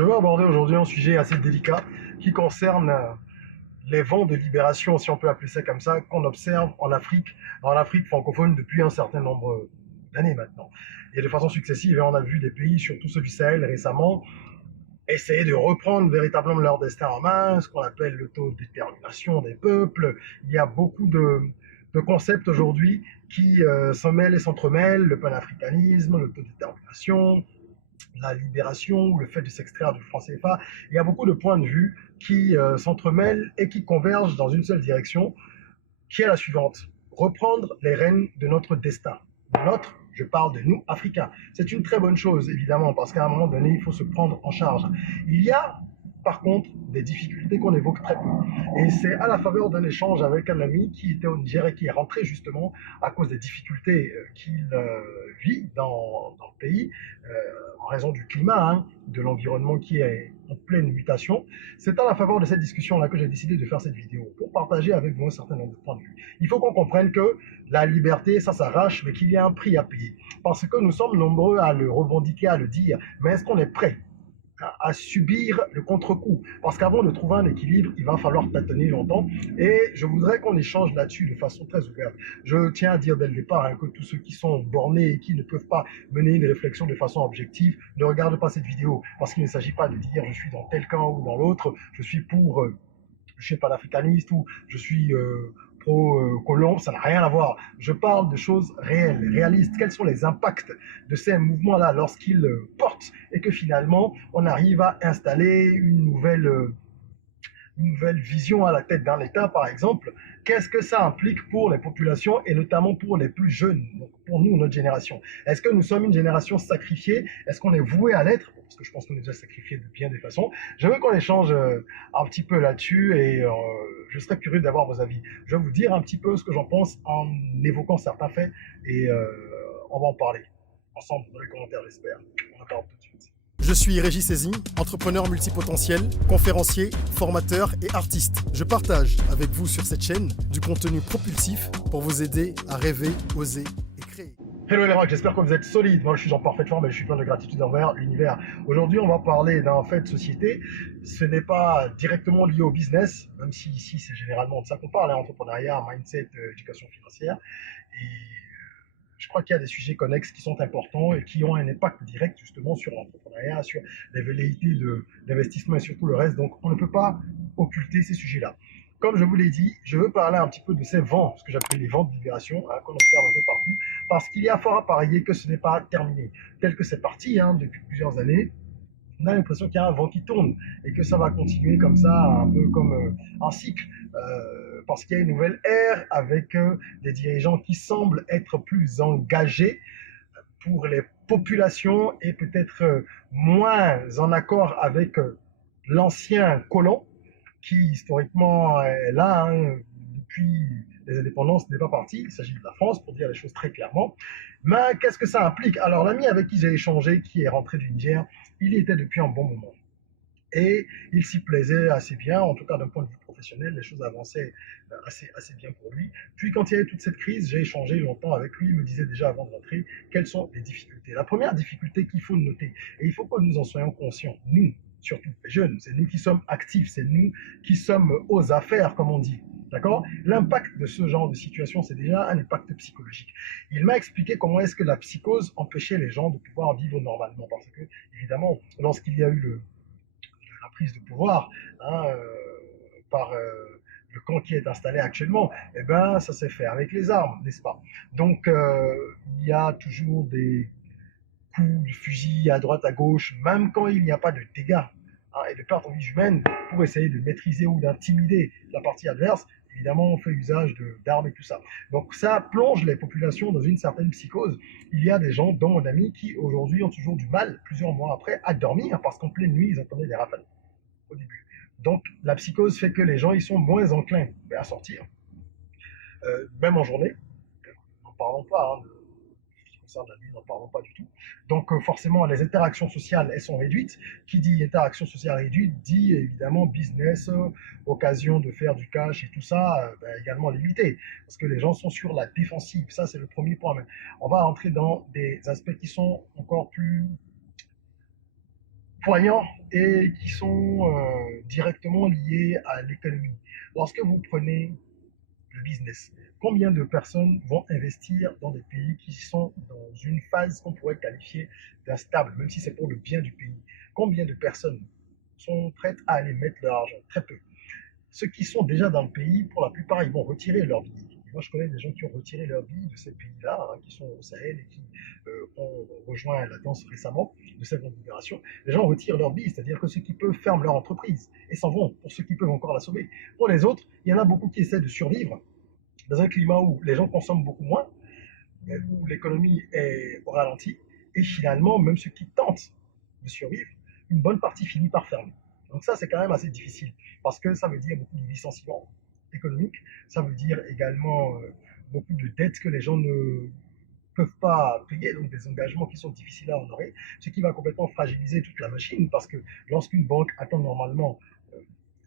Je veux aborder aujourd'hui un sujet assez délicat qui concerne les vents de libération, si on peut appeler ça comme ça, qu'on observe en Afrique francophone depuis un certain nombre d'années maintenant. Et de façon successive, et on a vu des pays, surtout ceux du Sahel récemment, essayer de reprendre véritablement leur destin en main, ce qu'on appelle l'autodétermination des peuples. Il y a beaucoup de concepts aujourd'hui qui s'en mêlent et s'entremêlent, le panafricanisme, l'autodétermination, la libération, le fait de s'extraire du franc CFA. Il y a beaucoup de points de vue qui s'entremêlent et qui convergent dans une seule direction, qui est la suivante: reprendre les rênes de notre destin. De notre, je parle de nous, Africains. C'est une très bonne chose, évidemment, parce qu'à un moment donné, il faut se prendre en charge. Il y a, par contre, des difficultés qu'on évoque très peu. Et c'est à la faveur d'un échange avec un ami qui était au Niger et qui est rentré justement à cause des difficultés qu'il vit dans le pays, en raison du climat, de l'environnement qui est en pleine mutation. C'est à la faveur de cette discussion-là que j'ai décidé de faire cette vidéo, pour partager avec vous un certain nombre de points de vue. Il faut qu'on comprenne que la liberté, ça s'arrache, mais qu'il y a un prix à payer. Parce que nous sommes nombreux à le revendiquer, à le dire, mais est-ce qu'on est prêt à subir le contre-coup? Parce qu'avant de trouver un équilibre, il va falloir tâtonner longtemps. Et je voudrais qu'on échange là-dessus de façon très ouverte. Je tiens à dire dès le départ que tous ceux qui sont bornés et qui ne peuvent pas mener une réflexion de façon objective ne regardent pas cette vidéo. Parce qu'il ne s'agit pas de dire je suis dans tel camp ou dans l'autre, je suis pour je suis panafricaniste ou je suis pro-colombe, ça n'a rien à voir. Je parle de choses réelles, réalistes. Quels sont les impacts de ces mouvements-là lorsqu'ils portent et que finalement on arrive à installer une nouvelle vision à la tête d'un État, par exemple? Qu'est-ce que ça implique pour les populations et notamment pour les plus jeunes, donc pour nous, notre génération? Est-ce que nous sommes une génération sacrifiée? Est-ce qu'on est voué à l'être? Parce que je pense qu'on est déjà sacrifié de bien des façons. Je veux qu'on échange un petit peu là-dessus et je serais curieux d'avoir vos avis. Je vais vous dire un petit peu ce que j'en pense en évoquant certains faits et on va en parler ensemble dans les commentaires, j'espère. On en parle tout de suite. Je suis Régis Saizy, entrepreneur multipotentiel, conférencier, formateur et artiste. Je partage avec vous sur cette chaîne du contenu propulsif pour vous aider à rêver, oser et créer. Hello les rocks, j'espère que vous êtes solides. Moi je suis en parfaite forme et je suis plein de gratitude envers l'univers. Aujourd'hui on va parler d'un fait de société. Ce n'est pas directement lié au business, même si ici c'est généralement de ça qu'on parle, entrepreneuriat, mindset, éducation financière. Et je crois qu'il y a des sujets connexes qui sont importants et qui ont un impact direct justement sur l'entrepreneuriat, sur les velléités d'investissement et sur tout le reste. Donc on ne peut pas occulter ces sujets-là. Comme je vous l'ai dit, je veux parler un petit peu de ces vents, ce que j'appelle les vents de libération, qu'on observe un peu partout, parce qu'il y a fort à parier que ce n'est pas terminé. Tel que c'est parti depuis plusieurs années, on a l'impression qu'il y a un vent qui tourne et que ça va continuer comme ça, un peu comme un cycle, parce qu'il y a une nouvelle ère avec des dirigeants qui semblent être plus engagés pour les populations et peut-être moins en accord avec l'ancien colon qui historiquement est là depuis les indépendances, n'est pas parti. Il s'agit de la France, pour dire les choses très clairement. Mais qu'est-ce que ça implique? Alors l'ami avec qui j'ai échangé, qui est rentré du Niger, il y était depuis un bon moment. Et il s'y plaisait assez bien, en tout cas d'un point de vue professionnel, les choses avançaient assez bien pour lui. Puis quand il y a eu toute cette crise, j'ai échangé longtemps avec lui, il me disait déjà avant de rentrer quelles sont les difficultés. La première difficulté qu'il faut noter, et il faut que nous en soyons conscients, nous, surtout les jeunes, c'est nous qui sommes actifs, c'est nous qui sommes aux affaires, comme on dit. D'accord? L'impact de ce genre de situation, c'est déjà un impact psychologique. Il m'a expliqué comment est-ce que la psychose empêchait les gens de pouvoir vivre normalement. Parce que, évidemment, lorsqu'il y a eu la prise de pouvoir par le camp qui est installé actuellement, eh ben, ça s'est fait avec les armes, n'est-ce pas? Donc, il y a toujours des coups de fusil à droite, à gauche, même quand il n'y a pas de dégâts et de pertes en vie humaine, pour essayer de maîtriser ou d'intimider la partie adverse. Évidemment, on fait usage d'armes et tout ça. Donc ça plonge les populations dans une certaine psychose. Il y a des gens, dont mon ami, qui aujourd'hui ont toujours du mal, plusieurs mois après, à dormir parce qu'en pleine nuit, ils entendaient des rafales au début. Donc la psychose fait que les gens ils sont moins enclins à sortir, même en journée. N'en parlons pas, ce qui concerne la nuit, n'en parlons pas du tout. Donc forcément, les interactions sociales, elles sont réduites. Qui dit interaction sociale réduite dit évidemment business, occasion de faire du cash et tout ça, également limité. Parce que les gens sont sur la défensive. Ça, c'est le premier point. Mais on va rentrer dans des aspects qui sont encore plus poignants et qui sont directement liés à l'économie. Lorsque vous prenez le business, combien de personnes vont investir dans des pays qui sont dans une phase qu'on pourrait qualifier d'instable, même si c'est pour le bien du pays? Combien de personnes sont prêtes à aller mettre leur argent? Très peu. Ceux qui sont déjà dans le pays, pour la plupart, ils vont retirer leur billets. Moi, je connais des gens qui ont retiré leur billets de ces pays-là, hein, qui sont au Sahel et qui ont rejoint la danse récemment de cette libération. Les gens retirent leur billets, c'est-à-dire que ceux qui peuvent ferment leur entreprise et s'en vont pour ceux qui peuvent encore la sauver. Pour les autres, il y en a beaucoup qui essaient de survivre dans un climat où les gens consomment beaucoup moins, où l'économie est au ralenti, et finalement, même ceux qui tentent de survivre, une bonne partie finit par fermer. Donc ça, c'est quand même assez difficile, parce que ça veut dire beaucoup de licenciements économiques, ça veut dire également beaucoup de dettes que les gens ne peuvent pas payer, donc des engagements qui sont difficiles à honorer, ce qui va complètement fragiliser toute la machine, parce que lorsqu'une banque attend normalement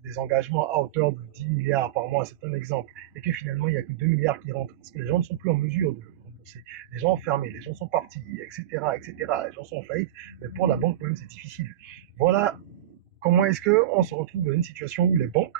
des engagements à hauteur de 10 milliards par mois, c'est un exemple, et que finalement il n'y a que 2 milliards qui rentrent, parce que les gens ne sont plus en mesure de rembourser. Les gens ont fermé, les gens sont partis, etc., etc., les gens sont en faillite, mais pour la banque, quand même, c'est difficile. Voilà comment est-ce qu'on se retrouve dans une situation où les banques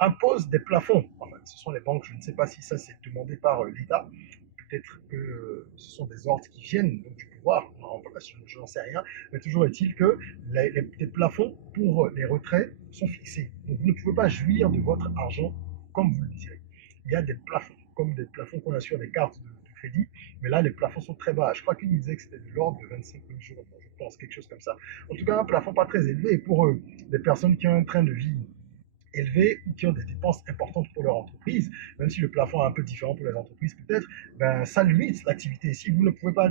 imposent des plafonds. Enfin, ce sont les banques, je ne sais pas si ça c'est demandé par l'État, peut-être que ce sont des ordres qui viennent donc, du pouvoir, je n'en sais rien, mais toujours est-il que les plafonds pour les retraits sont fixés. Donc vous ne pouvez pas jouir de votre argent comme vous le désirez. Il y a des plafonds, comme des plafonds qu'on a sur les cartes de crédit, mais là les plafonds sont très bas. Je crois qu'il disait que c'était de l'ordre de 25 000 jours, je pense, quelque chose comme ça. En tout cas, un plafond pas très élevé pour des personnes qui ont un train de vie élevés ou qui ont des dépenses importantes pour leur entreprise, même si le plafond est un peu différent pour les entreprises peut-être, ben, ça limite l'activité. Si vous ne pouvez pas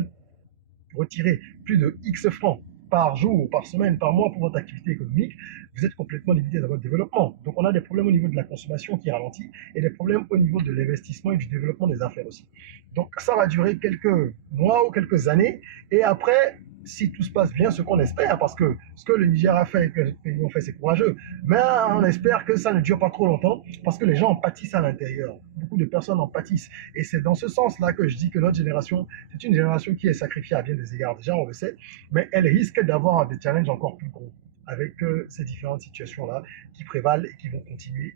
retirer plus de X francs par jour, par semaine, par mois pour votre activité économique, vous êtes complètement limité dans votre développement. Donc on a des problèmes au niveau de la consommation qui ralentit et des problèmes au niveau de l'investissement et du développement des affaires aussi. Donc ça va durer quelques mois ou quelques années et après, si tout se passe bien, ce qu'on espère, parce que ce que le Niger a fait et que les pays ont fait, c'est courageux, mais on espère que ça ne dure pas trop longtemps, parce que les gens en pâtissent à l'intérieur. Beaucoup de personnes en pâtissent. Et c'est dans ce sens-là que je dis que notre génération, c'est une génération qui est sacrifiée à bien des égards. Déjà, on le sait, mais elle risque d'avoir des challenges encore plus gros avec ces différentes situations-là qui prévalent et qui vont continuer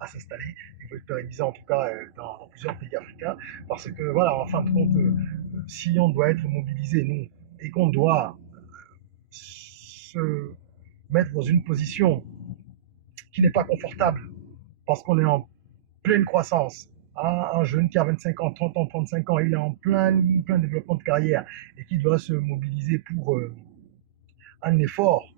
à s'installer et vont être pérennisées en tout cas dans plusieurs pays africains. Parce que voilà, en fin de compte, si on doit être mobilisé, nous, et qu'on doit se mettre dans une position qui n'est pas confortable parce qu'on est en pleine croissance. Un jeune qui a 25 ans, 30 ans, 35 ans, il est en plein développement de carrière et qui doit se mobiliser pour un effort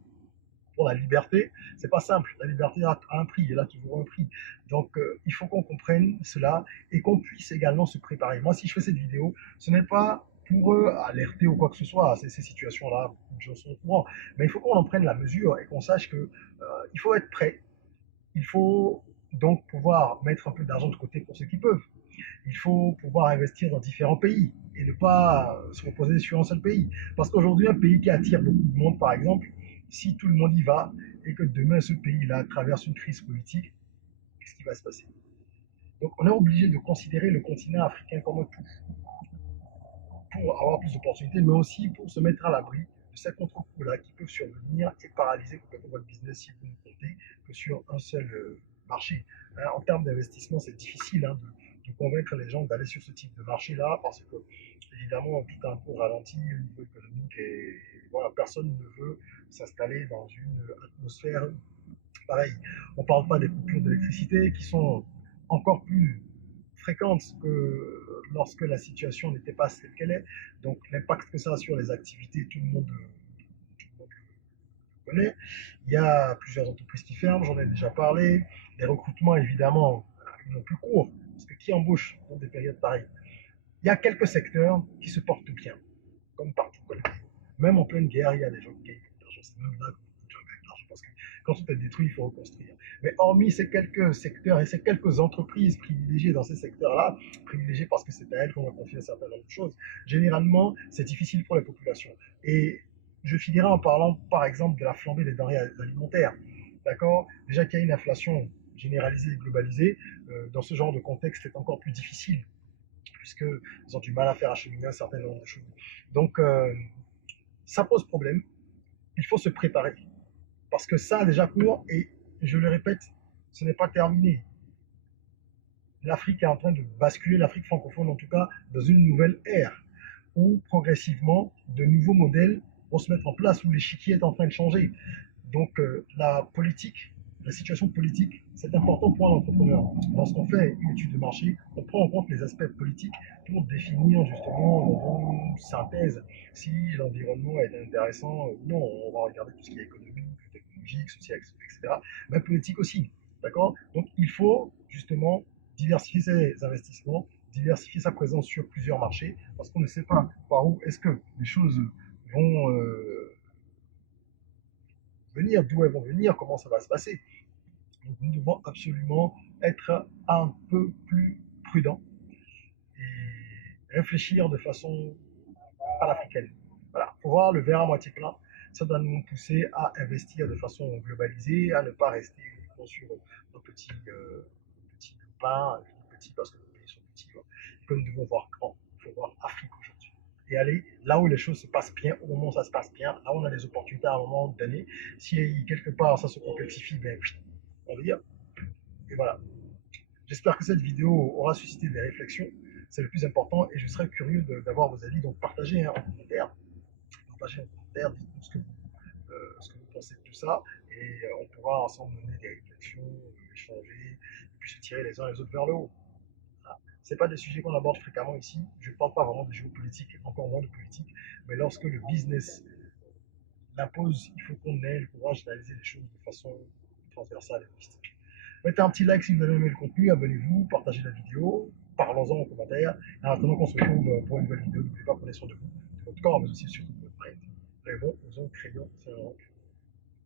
pour la liberté, c'est pas simple. La liberté a un prix, elle a toujours un prix. Donc, il faut qu'on comprenne cela et qu'on puisse également se préparer. Moi, si je fais cette vidéo, ce n'est pas pour alerter ou quoi que ce soit. Ces situations-là, je suis au courant. Mais il faut qu'on en prenne la mesure et qu'on sache que il faut être prêt. Il faut donc pouvoir mettre un peu d'argent de côté pour ceux qui peuvent. Il faut pouvoir investir dans différents pays et ne pas se reposer sur un seul pays. Parce qu'aujourd'hui, un pays qui attire beaucoup de monde, par exemple, si tout le monde y va et que demain ce pays-là traverse une crise politique, qu'est-ce qui va se passer? Donc on est obligé de considérer le continent africain comme un tout pour avoir plus d'opportunités, mais aussi pour se mettre à l'abri de ces contre-coups-là qui peuvent survenir et paralyser complètement votre business si vous ne comptez que sur un seul marché. En termes d'investissement, c'est difficile de convaincre les gens d'aller sur ce type de marché-là parce que, évidemment, tout est un peu ralenti au niveau économique et voilà, personne ne veut s'installer dans une atmosphère pareille. On ne parle pas des coupures d'électricité qui sont encore plus fréquentes que lorsque la situation n'était pas celle qu'elle est. Donc l'impact que ça a sur les activités, tout le monde le connaît. Il y a plusieurs entreprises qui ferment, j'en ai déjà parlé. Les recrutements, évidemment, ils n'ont plus cours, parce que qui embauche dans des périodes pareilles? Il y a quelques secteurs qui se portent bien, comme partout. Même en pleine guerre, il y a des gens qui gagnent de l'argent. C'est même là que beaucoup de gens gagnent de l'argent, parce que quand tout est détruit, il faut reconstruire. Mais hormis ces quelques secteurs et ces quelques entreprises privilégiées dans ces secteurs-là, privilégiées parce que c'est à elles qu'on a confié un certain nombre de choses, généralement, c'est difficile pour les populations. Et je finirai en parlant, par exemple, de la flambée des denrées alimentaires. D'accord? Déjà qu'il y a une inflation généralisée et globalisée, dans ce genre de contexte, c'est encore plus difficile, puisqu'ils ont du mal à faire acheminer un certain nombre de choses. Donc, ça pose problème. il faut se préparer. Parce que ça a déjà cours et je le répète, ce n'est pas terminé. L'Afrique est en train de basculer, l'Afrique francophone en tout cas, dans une nouvelle ère où progressivement de nouveaux modèles vont se mettre en place, où l'échiquier est en train de changer. Donc la politique, la situation politique, c'est important pour un entrepreneur. Lorsqu'on fait une étude de marché, on prend en compte les aspects politiques pour définir justement dans une synthèse si l'environnement est intéressant ou non. On va regarder tout ce qui est économique, technologique, social, etc. Mais politique aussi. D'accord. Donc il faut justement diversifier ses investissements, diversifier sa présence sur plusieurs marchés, parce qu'on ne sait pas par où est-ce que les choses vont venir, d'où elles vont venir, comment ça va se passer. Donc nous devons absolument être un peu plus prudents et réfléchir de façon panafricaine. Voilà, pour voir le verre à moitié plein, ça doit nous pousser à investir de façon globalisée, à ne pas rester uniquement sur nos petits pains, petits parce que nos pays sont petits, que nous devons voir grand. Il faut voir Afrique aujourd'hui. Et aller là où les choses se passent bien, au moment où ça se passe bien, là où on a des opportunités à un moment donné. Si quelque part ça se complexifie, ben, on va dire. Et voilà. J'espère que cette vidéo aura suscité des réflexions. C'est le plus important et je serais curieux d'avoir vos avis. Donc partagez en commentaire. Partagez en commentaire, dites-nous ce que vous pensez de tout ça. Et on pourra ensemble mener des réflexions, échanger, et puis se tirer les uns les autres vers le haut. Voilà. Ce n'est pas des sujets qu'on aborde fréquemment ici. Je ne parle pas vraiment de géopolitique, encore moins de politique. Mais lorsque le business l'impose, il faut qu'on ait le courage d'analyser les choses de façon transversale et holistique. Mettez un petit like si vous avez aimé le contenu, abonnez-vous, partagez la vidéo, parlons-en en commentaire. En attendant qu'on se retrouve pour une nouvelle vidéo, n'oubliez pas, prenez soin de vous, de votre corps, mais aussi surtout de votre mind. Rêvons, osons, créons, c'est un